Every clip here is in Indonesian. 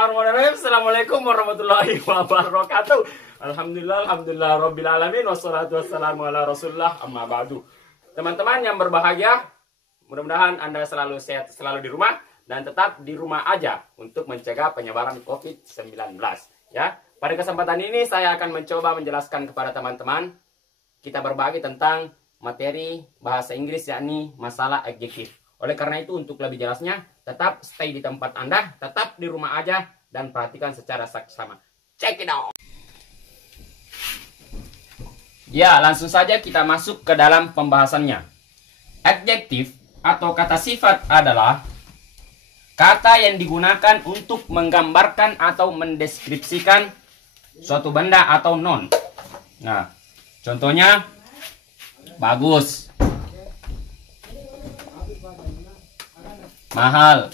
Bismillahirrahmanirrahim. Assalamualaikum warahmatullahi wabarakatuh. Alhamdulillah rabbil alamin wassalatu wassalamu ala Rasulillah amma ba'du. Teman-teman yang berbahagia, mudah-mudahan Anda selalu sehat, selalu di rumah dan tetap di rumah aja untuk mencegah penyebaran COVID-19 ya. Pada kesempatan ini saya akan mencoba menjelaskan kepada teman-teman, kita berbagi tentang materi bahasa Inggris yakni masalah adjektif. Oleh karena itu, untuk lebih jelasnya, tetap stay di tempat Anda, tetap di rumah aja, dan perhatikan secara saksama. Check it out! Ya, langsung saja kita masuk ke dalam pembahasannya. Adjektif atau kata sifat adalah kata yang digunakan untuk menggambarkan atau mendeskripsikan suatu benda atau non. Nah, contohnya, bagus, mahal,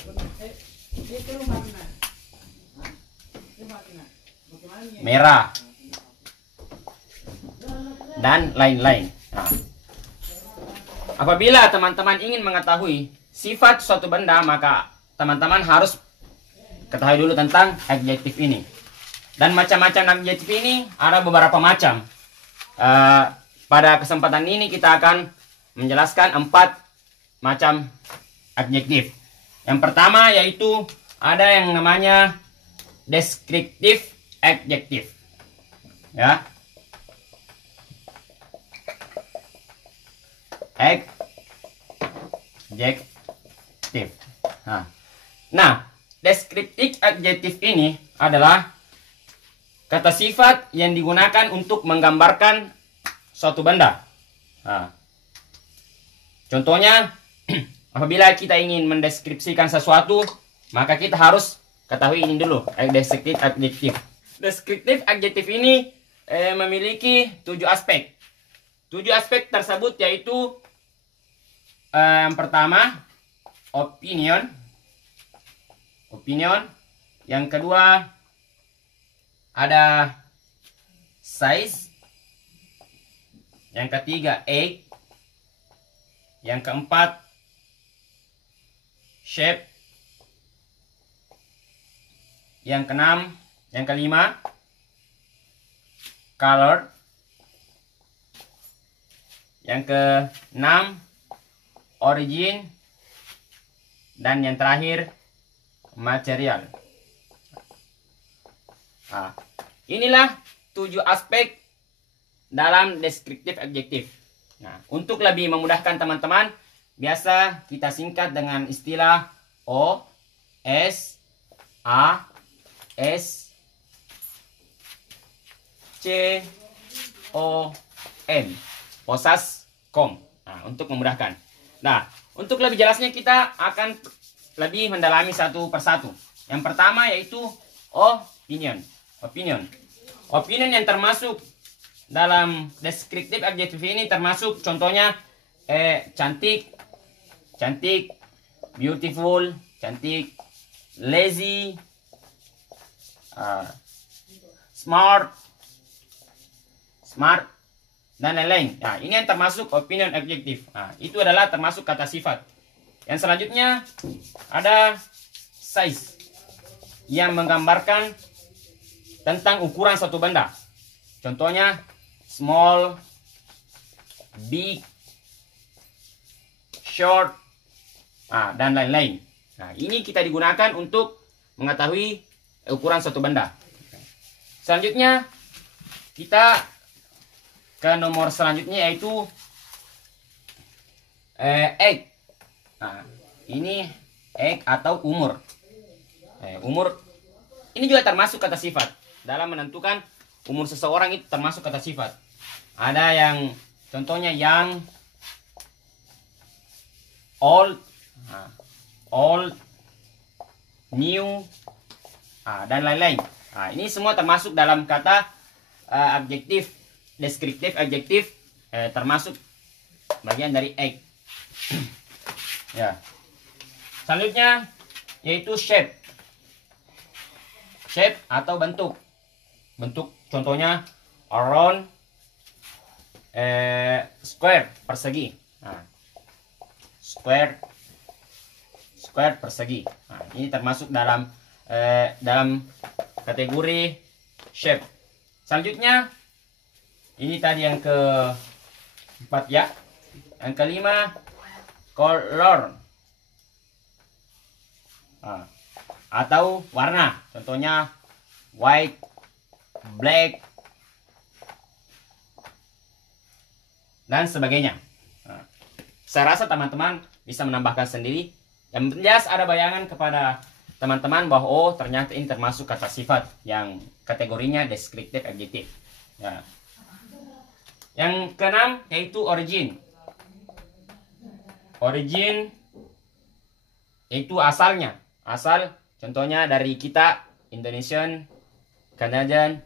merah, dan lain-lain. Nah, apabila teman-teman ingin mengetahui sifat suatu benda, maka teman-teman harus ketahui dulu tentang adjektif ini. Dan macam-macam adjektif ini ada beberapa macam. Pada kesempatan ini kita akan menjelaskan 4 macam adjektif. Yang pertama yaitu ada yang namanya deskriptif adjektif. Ya. Adjektif. Nah, deskriptif adjektif ini adalah kata sifat yang digunakan untuk menggambarkan suatu benda. Nah, contohnya, apabila kita ingin mendeskripsikan sesuatu, maka kita harus ketahui ini dulu, deskriptif adjektif. Deskriptif adjektif ini memiliki 7 aspek. 7 aspek tersebut yaitu yang pertama, opinion. Yang kedua, ada size. Yang ketiga, age. Yang keempat, shape. Yang keenam, yang kelima, color. Yang keenam, origin. Dan yang terakhir, material. Nah, inilah 7 aspek dalam deskriptif adjektif. Nah, untuk lebih memudahkan teman-teman, biasa kita singkat dengan istilah O, S, A, S, C, O, N. Posas.com. Nah, untuk memudahkan. Nah, untuk lebih jelasnya kita akan lebih mendalami satu persatu. Yang pertama yaitu opinion. Opinion yang termasuk dalam deskriptif adjektif ini termasuk contohnya cantik, beautiful, cantik, lazy, smart, dan lain-lain. Nah, ini yang termasuk opinion adjektif. Nah, itu adalah termasuk kata sifat. Yang selanjutnya ada size yang menggambarkan tentang ukuran suatu benda. Contohnya small, big, short, dan lain-lain. Nah, ini kita digunakan untuk mengetahui ukuran suatu benda. Selanjutnya kita ke nomor selanjutnya yaitu age. Nah, ini age atau umur. Umur ini juga termasuk kata sifat. Dalam menentukan umur seseorang itu termasuk kata sifat. Ada yang contohnya young, old, new, dan lain-lain. Nah, ini semua termasuk dalam kata adjektif, deskriptif adjektif, termasuk bagian dari age. Ya. Selanjutnya yaitu shape. Shape atau bentuk. Bentuk contohnya round, square, persegi. Nah, square persegi. Nah, ini termasuk dalam dalam kategori shape. Selanjutnya ini tadi yang keempat ya. Yang kelima color, atau warna. Contohnya white, black, dan sebagainya. Saya rasa teman-teman bisa menambahkan sendiri. Yang jelas ada bayangan kepada teman-teman bahwa oh ternyata ini termasuk kata sifat yang kategorinya deskriptif adjektif. Ya. Yang keenam yaitu origin. Origin itu asalnya. Asal contohnya dari kita, Indonesian, Canadian,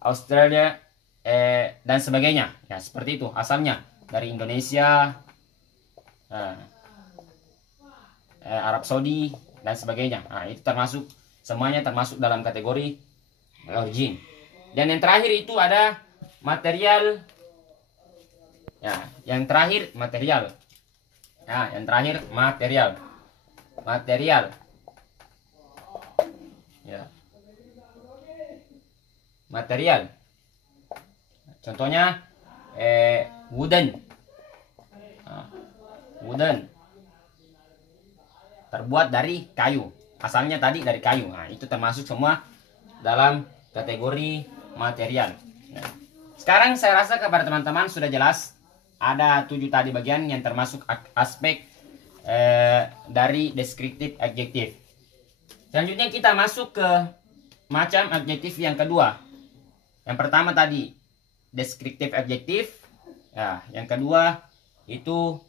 Australia, dan sebagainya. Ya, seperti itu asalnya. Dari Indonesia, Arab Saudi, dan sebagainya. Nah, itu termasuk, semuanya termasuk dalam kategori origin. Dan yang terakhir itu ada material. Ya, yang terakhir material. Ya, yang terakhir material. Material. Ya. Material. Contohnya wooden. Wooden. Terbuat dari kayu. Asalnya tadi dari kayu. Nah, itu termasuk semua dalam kategori material. Ya. Sekarang saya rasa kepada teman-teman sudah jelas. Ada 7 tadi bagian yang termasuk aspek dari deskriptif adjektif. Selanjutnya kita masuk ke macam adjektif yang kedua. Yang pertama tadi deskriptif adjektif. Ya, yang kedua itu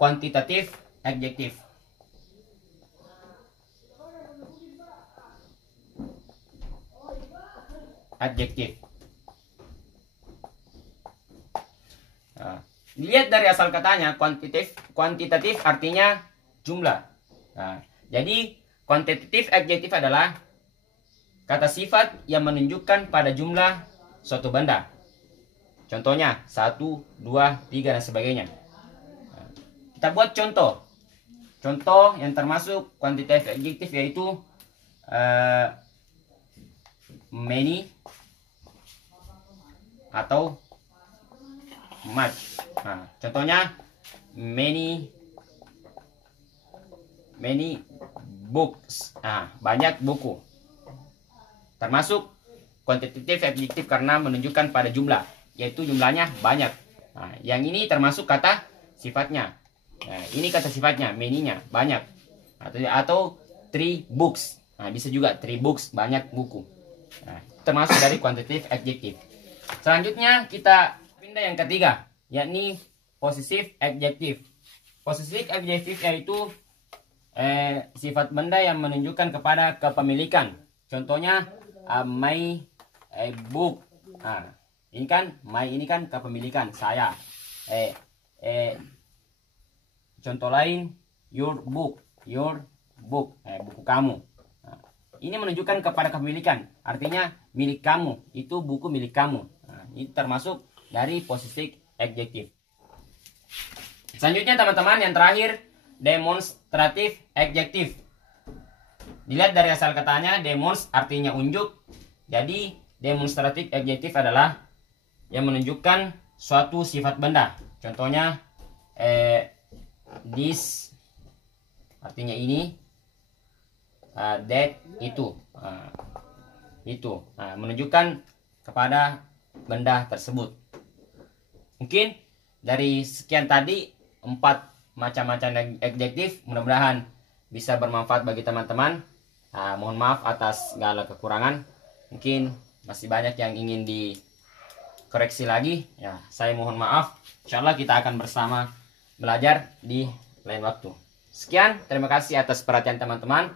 kuantitatif adjektif. Adjektif. Nah, dilihat dari asal katanya kuantitatif artinya jumlah. Nah, jadi kuantitatif adjektif adalah kata sifat yang menunjukkan pada jumlah suatu benda. Contohnya 1, 2, 3 dan sebagainya. Nah, kita buat contoh. Contoh yang termasuk kuantitatif adjektif yaitu many atau much. Nah, contohnya many books. Nah, banyak buku. Termasuk kuantitatif adjektif karena menunjukkan pada jumlah, yaitu jumlahnya banyak. Nah, yang ini termasuk kata sifatnya. Nah, ini kata sifatnya, many-nya banyak. Atau 3 books. Nah, bisa juga 3 books, banyak buku. Nah, termasuk dari kuantitatif adjektif. Selanjutnya kita pindah yang ketiga, yakni possessive adjektif. Possessive adjektif yaitu sifat benda yang menunjukkan kepada kepemilikan. Contohnya my book. Nah, ini kan my ini kan kepemilikan saya. Contoh lain your book, buku kamu. Nah, ini menunjukkan kepada kepemilikan. Artinya milik kamu, itu buku milik kamu. Nah, ini termasuk dari possessive adjektif. Selanjutnya teman-teman yang terakhir demonstratif adjektif. Dilihat dari asal katanya, demos artinya unjuk. Jadi demonstratif adjektif adalah yang menunjukkan suatu sifat benda. Contohnya this artinya ini, that itu. Itu menunjukkan kepada benda tersebut. Mungkin dari sekian tadi 4 macam-macam adjektif, mudah-mudahan bisa bermanfaat bagi teman-teman. Mohon maaf atas segala kekurangan. Mungkin masih banyak yang ingin dikoreksi lagi. Ya, saya mohon maaf. Insyaallah kita akan bersama belajar di lain waktu. Sekian, terima kasih atas perhatian teman-teman.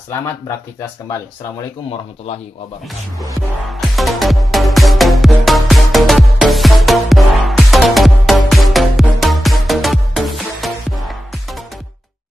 Selamat beraktivitas kembali. Assalamualaikum warahmatullahi wabarakatuh.